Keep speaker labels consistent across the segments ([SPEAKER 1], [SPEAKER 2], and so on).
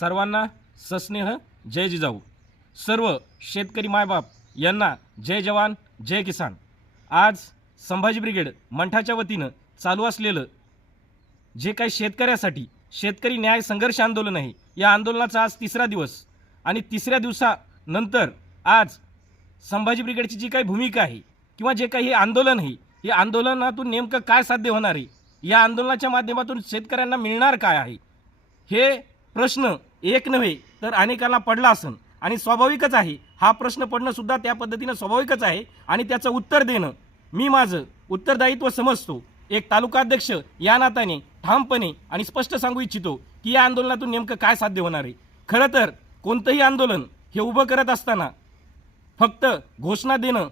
[SPEAKER 1] सर्वांना सस्नेह. जय जिजाऊ. सर्व शेतकरी मायबाप यांना जय जवान जय किसान. आज संभाजी ब्रिगेड मंठाच्या वतीनं चालू असलेलं जे काही शेतकऱ्यासाठी शेतकरी न्याय संघर्ष आंदोलन आहे या आंदोलनाचा आज तिसरा दिवस आणि तिसऱ्या दिवसानंतर आज संभाजी ब्रिगेडची जी काही भूमिका आहे किंवा जे काही हे आंदोलन आहे हे आंदोलनातून नेमकं काय साध्य होणार आहे या आंदोलनाच्या माध्यमातून शेतकऱ्यांना मिळणार काय आहे हे प्रश्न एक नव्हे तर अनेकाला पडला असन. आणि स्वाभाविकच आहे हा प्रश्न पडणं सुद्धा त्या पद्धतीनं स्वाभाविकच आहे आणि त्याचं उत्तर देणं मी माझं उत्तरदायित्व समजतो. एक तालुकाध्यक्ष या नात्याने ठामपणे आणि स्पष्ट सांगू इच्छितो की या आंदोलनातून नेमकं काय साध्य होणार आहे. खरं तर कोणतंही आंदोलन हे उभं करत असताना फक्त घोषणा देणं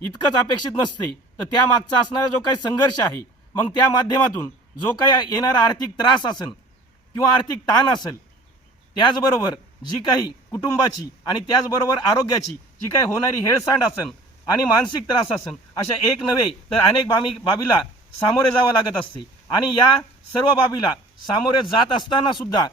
[SPEAKER 1] इतकंच अपेक्षित नसते. तर त्यामागचा असणारा जो काही संघर्ष आहे मग त्या माध्यमातून जो काही येणारा आर्थिक त्रास असेल किंवा आर्थिक ताण असेल त्याचबरोबर जी काही कुटुंबाची आणि त्याचबरोबर आरोग्याची जी काही होणारी हेळसांड असेल आणि मानसिक त्रास असेल अशा एक नव्हे तर अनेक बाबी बाबीला सामोरे जावं लागत असते. आणि या सर्व बाबीला सामोरे जात असताना सुद्धा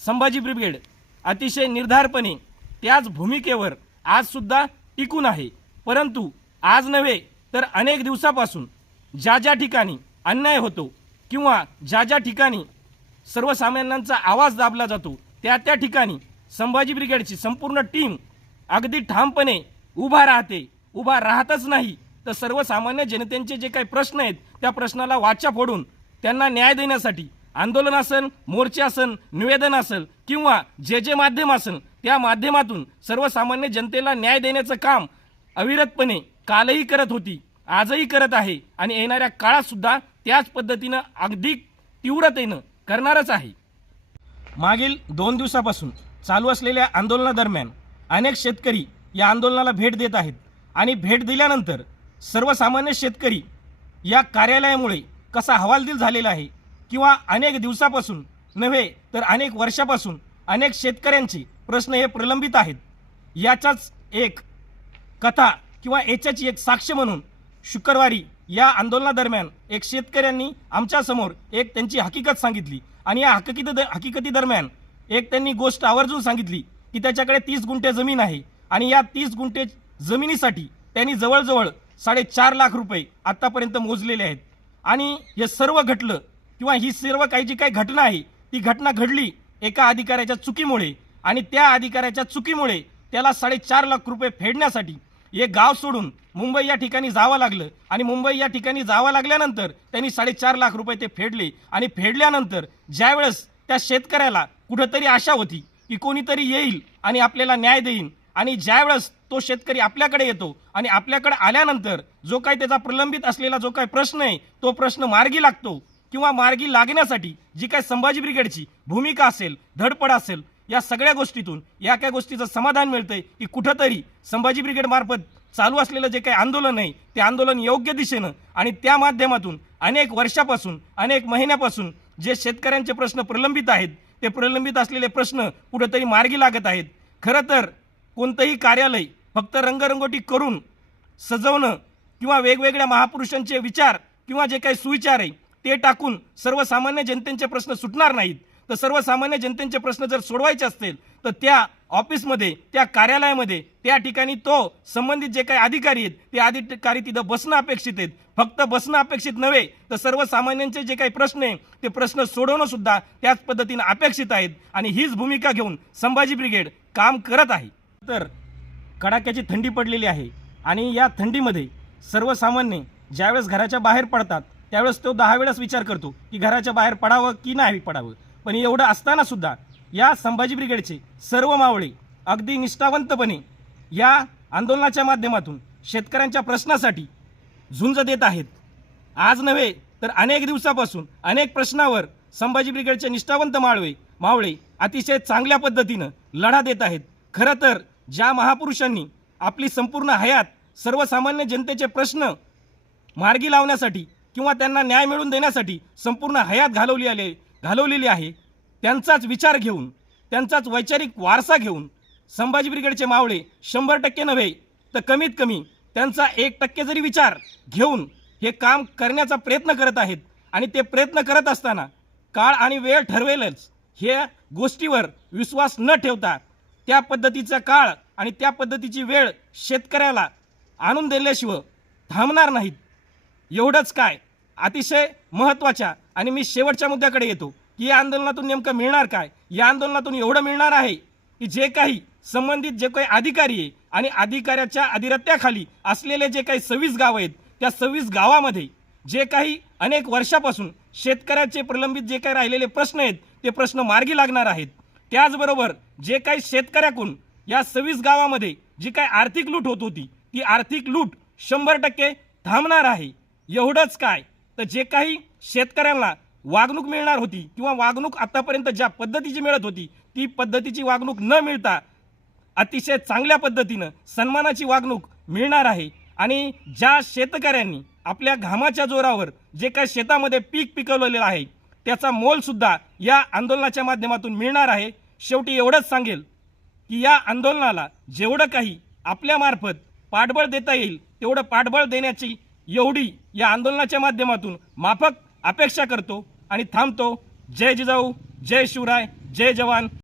[SPEAKER 1] संभाजी ब्रिगेड अतिशय निर्धारपणे त्याच भूमिकेवर आज सुद्धा टिकून आहे. परंतु आज नव्हे तर अनेक दिवसापासून ज्या ज्या ठिकाणी अन्याय होतो किंवा ज्या ज्या ठिकाणी सर्वसामान्यांचा आवाज दाबला जातो. त्या त्या ठिकाणी संभाजी ब्रिगेडची संपूर्ण टीम अगदी ठामपणे उभा राहते. उभा राहतच नाही. तर सर्वसामान्य जनतेचे जे काही प्रश्न आहेत त्या प्रश्नाला वाचा फोडून त्यांना न्याय देण्यासाठी आंदोलन असेल मोर्चे असेल निवेदन असेल किंवा जे जे माध्यम असेल त्या माध्यमातून सर्वसामान्य जनतेला न्याय देण्याचं काम अविरतपणे कालही करत होती आजही करत आहे आणि येणाऱ्या काळात सुद्धा त्याच पद्धतीनं अगदी तीव्रतेनं करणारच आहे. मागील दोन दिवसापासून चालू असलेल्या आंदोलनादरम्यान अनेक शेतकरी या आंदोलनाला भेट देत आहेत आणि भेट दिल्यानंतर सर्वसामान्य शेतकरी या कार्यालयामुळे कसा हवालदिल झालेला आहे किंवा अनेक दिवसापासून नव्हे तर अनेक वर्षापासून अनेक शेतकऱ्यांचे प्रश्न हे प्रलंबित आहेत याचाच एक कथा किंवा याच्याची एक साक्ष म्हणून शुक्रवारी या आंदोलनादरम्यान एक शेतकऱ्यांनी आमच्यासमोर एक त्यांची हकीकत सांगितली आणि या हकीकत हकीकती हकीकतीदरम्यान एक त्यांनी गोष्ट आवर्जून सांगितली की त्याच्याकडे तीस गुंठे जमीन आहे आणि या तीस गुंठे जमिनीसाठी त्यांनी जवळजवळ साडेचार लाख रुपये आत्तापर्यंत मोजलेले आहेत. आणि हे सर्व घटलं किंवा ही सर्व काही जी काही घटना आहे ती घटना घडली एका अधिकाऱ्याच्या चुकीमुळे आणि त्या अधिकाऱ्याच्या चुकीमुळे त्याला साडेचार लाख रुपये फेडण्यासाठी हे गाव सोडून मुंबई या ठिकाणी जावं लागलं आणि मुंबई या ठिकाणी जावं लागल्यानंतर त्यांनी साडेचार लाख रुपये ते फेडले आणि फेडल्यानंतर ज्यावेळेस त्या शेतकऱ्याला कुठंतरी आशा होती की कोणीतरी येईल आणि आपल्याला न्याय देईन आणि ज्यावेळेस तो शेतकरी आपल्याकडे येतो आणि आपल्याकडे आल्यानंतर जो काही त्याचा प्रलंबित असलेला जो काही प्रश्न आहे तो प्रश्न मार्गी लागतो किंवा मार्गी लागण्यासाठी जी काही संभाजी ब्रिगेडची भूमिका असेल धडपड असेल या सगळ्या गोष्टीतून या काय गोष्टीचं समाधान मिळतंय की कुठंतरी संभाजी ब्रिगेडमार्फत चालू असलेलं जे काही आंदोलन आहे ते आंदोलन योग्य दिशेनं आणि त्या माध्यमातून अनेक वर्षापासून अनेक महिन्यापासून जे शेतकऱ्यांचे प्रश्न प्रलंबित आहेत ते प्रलंबित असलेले प्रश्न कुठंतरी मार्गी लागत आहेत. खरं तर कोणतंही कार्यालय फक्त रंगरंगोटी करून सजवणं किंवा वेगवेगळ्या महापुरुषांचे विचार किंवा जे काही सुविचार आहे ते टाकून सर्वसामान्य जनतेचे प्रश्न सुटणार नाहीत. तर सर्वसामान्य जनतेचे प्रश्न जर सोडवायचे असतील तर त्या ऑफिसमध्ये त्या कार्यालयामध्ये त्या ठिकाणी तो संबंधित जे काही अधिकारी आहेत ते अधिकारी तिथं बसणं अपेक्षित आहेत. फक्त बसणं अपेक्षित नव्हे तर सर्वसामान्यांचे जे काही प्रश्न आहे ते प्रश्न सोडवणं सुद्धा त्याच पद्धतीनं अपेक्षित आहेत. आणि हीच भूमिका घेऊन संभाजी ब्रिगेड काम करत आहे. तर कडाक्याची थंडी पडलेली आहे आणि या थंडीमध्ये सर्वसामान्य ज्यावेळेस घराच्या बाहेर पडतात त्यावेळेस तो दहा वेळेस विचार करतो की घराच्या बाहेर पडावं की नाही पडावं. पण एवढं असताना सुद्धा या संभाजी ब्रिगेडचे सर्व मावळे अगदी निष्ठावंतपणे या आंदोलनाच्या माध्यमातून शेतकऱ्यांच्या प्रश्नासाठी झुंज देत आहेत. आज नव्हे तर अनेक दिवसापासून अनेक प्रश्नावर संभाजी ब्रिगेडचे निष्ठावंत माळवे मावळे अतिशय चांगल्या पद्धतीनं लढा देत आहेत. खरं तर ज्या महापुरुषांनी आपली संपूर्ण हयात सर्वसामान्य जनतेचे प्रश्न मार्गी लावण्यासाठी किंवा त्यांना न्याय मिळवून देण्यासाठी संपूर्ण हयात घालवली आले घालवलेली आहे. त्यांचाच विचार घेऊन त्यांचाच वैचारिक वारसा घेऊन संभाजी ब्रिगेडचे मावळे शंभर टक्के नव्हे तर कमीत कमी त्यांचा एक टक्के जरी विचार घेऊन हे काम करण्याचा प्रयत्न करत आहेत आणि ते प्रयत्न करत असताना काळ आणि वेळ ठरवेलच ह्या गोष्टीवर विश्वास न ठेवता त्या पद्धतीचा काळ आणि त्या पद्धतीची वेळ शेतकऱ्याला आणून दिल्याशिवाय थांबणार नाहीत. एवढंच काय अतिशय महत्त्वाच्या आणि मी शेवटच्या मुद्द्याकडे येतो की या आंदोलनातून नेमकं मिळणार काय? या आंदोलनातून एवढं मिळणार आहे की जे काही संबंधित जे काही अधिकारी आहे आणि अधिकाऱ्याच्या अधिरत्याखाली असलेले जे काही सव्वीस गावं आहेत त्या सव्वीस गावामध्ये जे काही अनेक वर्षापासून शेतकऱ्याचे प्रलंबित जे काही राहिलेले प्रश्न आहेत ते प्रश्न मार्गी लागणार आहेत. त्याचबरोबर जे काही शेतकऱ्याकडून या सव्वीस गावामध्ये जी काही आर्थिक लूट होत होती ती आर्थिक लूट शंभर टक्के थांबणार आहे. एवढंच काय? तर जे काही शेतकऱ्यांना वागणूक मिळणार होती किंवा वागणूक आतापर्यंत ज्या पद्धतीची मिळत होती ती पद्धतीची वागणूक न मिळता अतिशय चांगल्या पद्धतीनं सन्मानाची वागणूक मिळणार आहे. आणि ज्या शेतकऱ्यांनी आपल्या घामाच्या जोरावर जे काही शेतामध्ये पीक पिकवलेलं आहे त्याचा मोलसुद्धा या आंदोलनाच्या माध्यमातून मिळणार आहे. शेवटी एवढंच सांगेल की या आंदोलनाला जेवढं काही आपल्यामार्फत पाठबळ देता येईल तेवढं पाठबळ देण्याची एवढी या आंदोलनाच्या माध्यमातून माफक अपेक्षा करतो आणि थांबतो. जय जिजाऊ जय शिवराय जय जवान.